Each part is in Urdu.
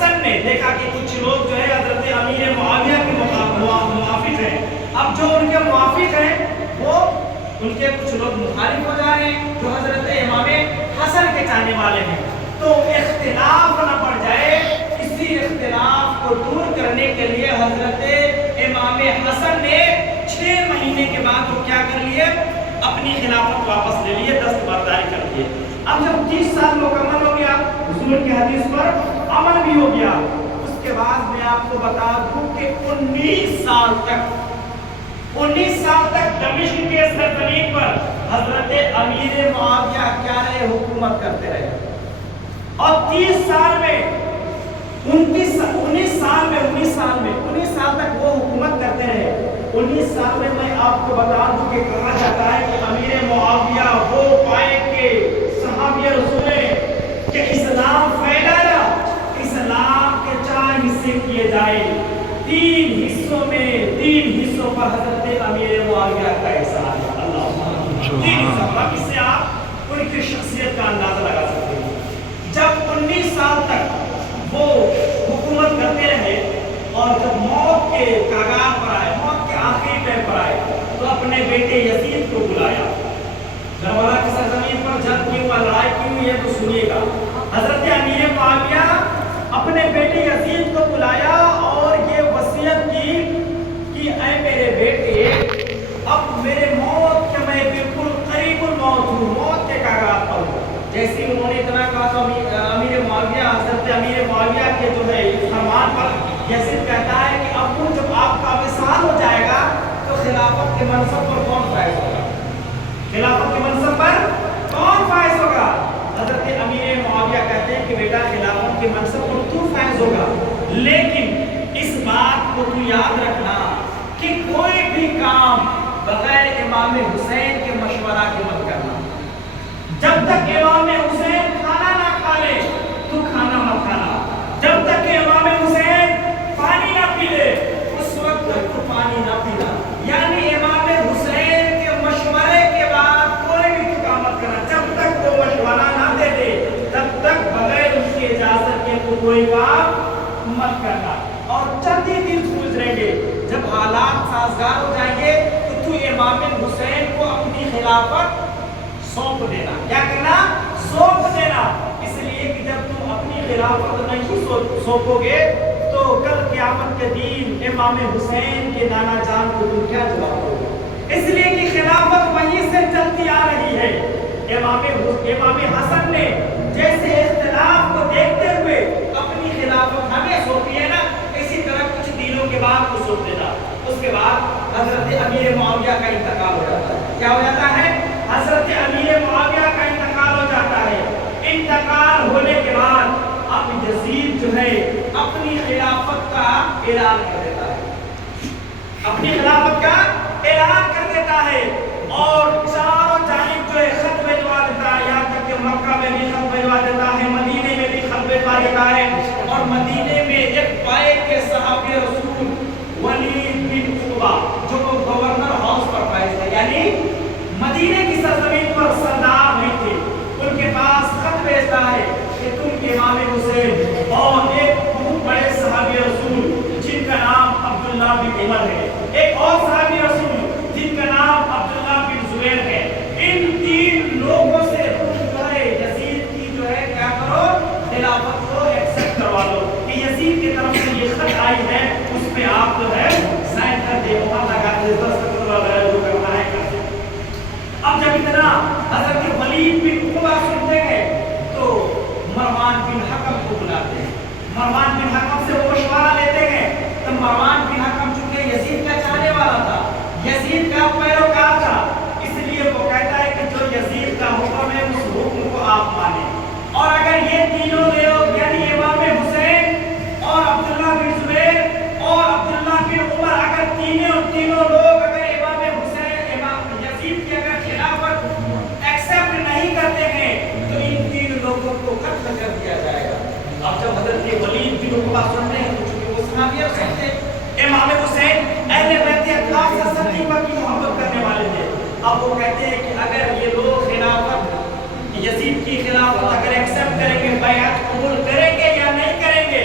حسن نے دیکھا کہ کچھ لوگ جو ہے حضرت امیر معاویہ کے موافق ہیں، اب جو ان کے موافق ہیں وہ ان کے کچھ لوگ مخالف ہو جا رہے ہیں جو حضرت امام حسن کے چاہنے والے ہیں، تو اختلاف نہ پڑ جائے، اسی اختلاف کو دور کرنے کے لیے حضرت امام حسن نے 6 مہینے کے بعد وہ کیا کر لیے، اپنی خلافت واپس لے لیے، دستبرداری کر لیے۔ اب جب 30 سال مکمل ہو گیا، حضور کی حدیث پر عمل بھی ہو گیا، اس کے بعد میں آپ کو بتا دوں کہ 19 سال تک دمشق کے سرزمین پر حضرت امیر معاویہ کیا رہے، حکومت کرتے رہے، اور 30 سال میں 19 سال تک وہ حکومت کرتے رہے۔ 19 سال میں میں آپ کو بتا دوں کہ کہا جاتا ہے کہ امیر معاویہ وہ پائے کہ صحابی رسول کہ اسلام پھیلایا، اسلام کے 4 حصے کیے جائے، 3 حصوں پر حضرت امیر معاویہ کا احسان ہے۔ اللہ 3 حصوں، اس سے آپ ان کی شخصیت کا اندازہ لگا سکتے ہیں۔ جب 19 سال تک وہ حکومت کرتے رہے اور جب موت کے کاغذ پر آئے، موت کے آخری ٹائم پر آئے، تو اپنے بیٹے یزید کو بلایا۔ کربلا کی سرزمین پر جنگ کی ہوا، لڑائی کی ہوئی ہے تو سنیے گا۔ حضرت امیر معاویہ اپنے بیٹے یزید کو بلایا اور یہ وصیت کی کہ اے میرے بیٹے، اب میرے موت کے میں بالکل قریب الموت ہوں، موت کے کاغذ پر ہوں۔ جیسے انہوں نے اتنا کہا تو امیر معاویہ، حضرت امیر معاویہ کے جو ہے فرمان پر یزید کہتا ہے کہ ابو جب آپ کا وصال ہو جائے گا تو خلافت کے منصب پر کون فائز ہوگا؟ خلافت کے منصب پر کون فائز ہوگا؟ حضرت امیر معاویہ کہتے ہیں کہ بیٹا خلافت کے منصب پر تو فائز ہوگا، لیکن اس بات کو تو یاد رکھنا کہ کوئی بھی کام بغیر امام حسین کے مشورہ کے مت کرنا۔ جب تک امام حسین کھانا نہ کھا لے تو کھانا مت کھانا، جب تک کہ امام حسین پانی نہ پی لے اس وقت تک تو پانی نہ پینا، یعنی امام حسین کے مشورے کے بعد کوئی بھی کام مت کرنا۔ جب تک وہ مشورہ نہ دے دے تب تک بغیر اس کی اجازت کے کوئی کام مت کرنا۔ اور چند ہی دن گزریں گے، جب حالات سازگار ہو جائیں گے تو امام حسین کو اپنی خلافت سونپ دینا۔ کیا کرنا؟ سونپ دینا۔ اس لیے کہ جب تم اپنی خلافت نہیں سونپو گے تو کل قیامت کے دن امام حسین کے نانا جان کو تم کیا جواب دو گے؟ اس لیے کہ خلافت وہیں سے چلتی آ رہی ہے۔ امام حسن نے جیسے اختلاف کو دیکھتے ہوئے اپنی خلافت ہمیں سونپی ہے نا، اسی طرح کچھ دنوں کے بعد وہ سونپ دینا۔ اس کے بعد حضرت امیر معاویہ کا انتقال ہو جاتا ہے۔ کیا ہو جاتا ہے؟ حضرت امیر معاویہ کا انتقال ہو جاتا ہے۔ انتقال ہونے کے بعد اب یزید جو ہے اپنی خلافت کا اعلان کر دیتا ہے، اپنی خلافت کا اعلان کر دیتا ہے، اور چاروں جانب جو ہے خط بھیجوا دیتا ہے، یہاں تک کہ مکہ میں بھی خط بھیجوا دیتا ہے، مدینے میں بھی خط بھیجوا دیتا ہے، اور مدینے میں ایک پائے کے صحابی رسول ولید بن عقبہ جو گورنر ہاؤس پر فائز ہے، یعنی مدینے کی سرزمین پر سردار نہیں تھے، ان کے پاس خط بھیجتا ہے کہ تم امام حسین اور ایک بہت بڑے صحابی رسول جن کا نام عبداللہ بن عمر ہے، ایک اور صحابی رسول جن کا نام عبداللہ بن زبیر ہے، ان 3 لوگوں سے جو ہے یزید کی جو ہے کیا کرو، خلافت کو ایکسپٹ کروا لو کہ یزید کی طرف سے یہ خط آئی ہے، اس پہ آپ جو ہے سائن کر دے، وہاں لگا دے، جو کرنا ہے کر دے۔ اب جب اتنا حضرت ولید بن عقبہ سنتے ہیں تو مروان بن حکم کو بلاتے ہیں، مروان بن حکم سے وہ مشورہ لیتے ہیں، تو مروان بن حکم چونکہ یزید کا چاہنے والا تھا، یزید کا پیروکار تھا، اس لیے وہ کہتا ہے کہ جو یزید کا حکم ہے اس حکم کو آپ مانیں، اور اگر یہ تینوں لوگ یعنی امام حسین اور عبداللہ بن زبیر اور عبداللہ بن عمر اگر تینوں لوگ اگر امام حسین امام یزید کی اگر خلافت ایکسپٹ نہیں کرتے ہیں تو ان 3 لوگوں کو قتل کر دیا جائے گا۔ اب جب حضرت ولید بن عقبہ سنتے ہیں تو چونکہ وہ صحابی رسول تھے، امام حسین اہل بیت اطہار سے سچی کی محبت کرنے والے تھے، اب وہ کہتے ہیں کہ اگر یہ لوگ خلافت یزید کی خلافت اگر ایکسپٹ کریں گے، بیعت قبول کریں گے یا نہیں کریں گے،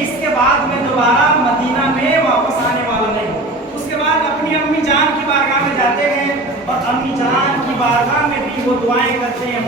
اس کے بعد میں دوبارہ مدینہ میں واپس آنے والا نہیں ہوں۔ اس کے بعد اپنی امی جان کی بارگاہ میں جاتے ہیں اور امی جان کی بارگاہ میں بھی وہ دعائیں کرتے ہیں۔